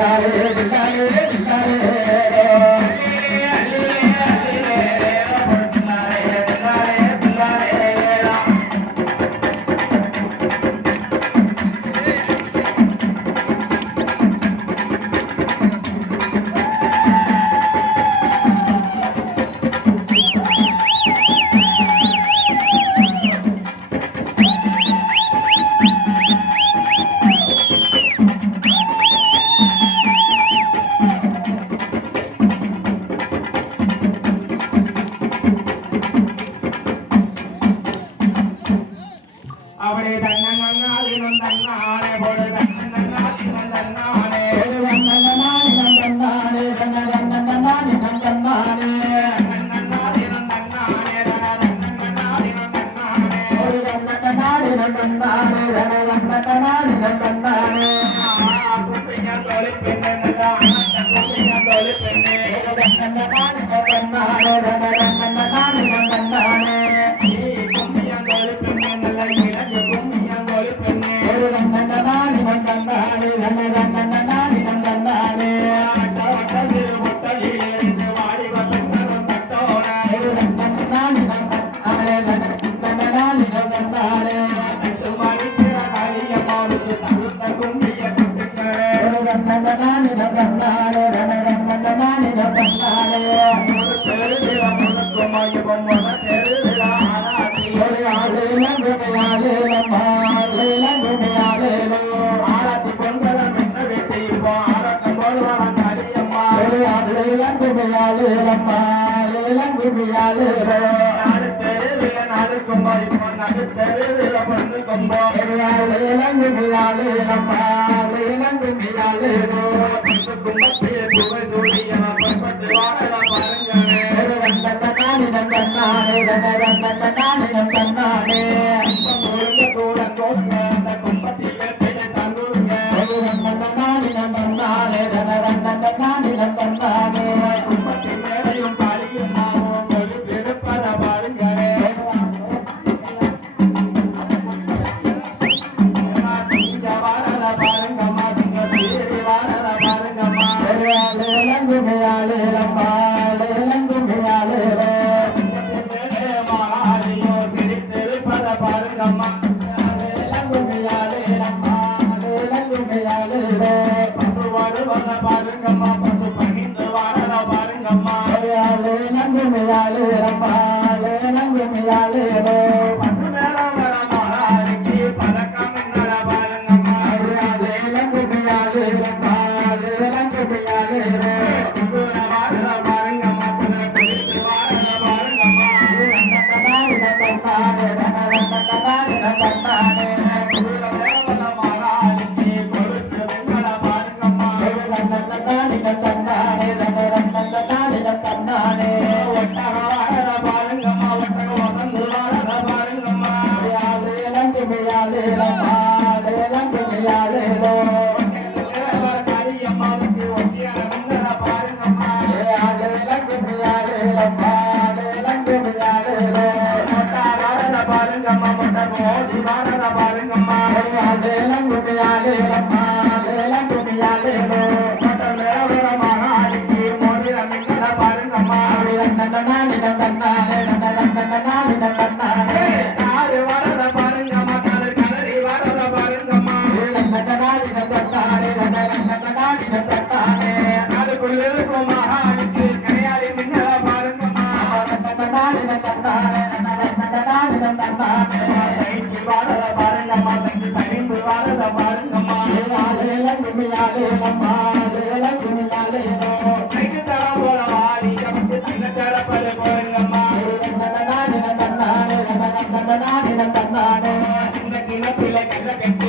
பாரு బంధాలు రణయ ప్రకటన விளப்பா விளங்கு விழாலுகோ அடுத்தருவில நாலு கொம்போ இப்போ நடுத்தருவில பொண்ணு கொம்போ விளங்கு விழாலுகப்பா விளங்கு விழாலுகோ கும்பத்திய குவை சூரியமா பண்பட்டு வாழலாம் பாருங்க ரத்தத்தானி ரத்தத்தானி ரத்தத்தானி ரத்த வர பாருங்க పిల్ల కళ్ళ